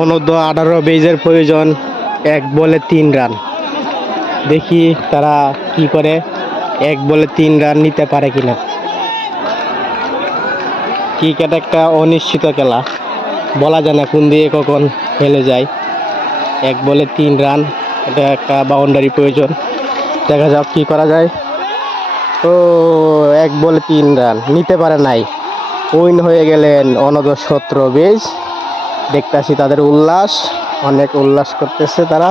অনূর্ধ্ব আঠারো বেজের প্রয়োজন, এক বলে তিন রান। দেখি তারা কি করে, এক বলে তিন রান নিতে পারে কিনা। ক্রিকেট একটা অনিশ্চিত খেলা। বলা যায় না কোন দিয়ে কখন হেলে যায়। এক বলে তিন রান, এটা একটা বাউন্ডারি প্রয়োজন। দেখা যাক কি করা যায়। তো এক বলে তিন রান, নিতে পারে নাই। উইন হয়ে গেলেন অনদ সতেরো বেজ। দেখতেছি তাদের উল্লাস অনেক উল্লাস করতেছে তারা।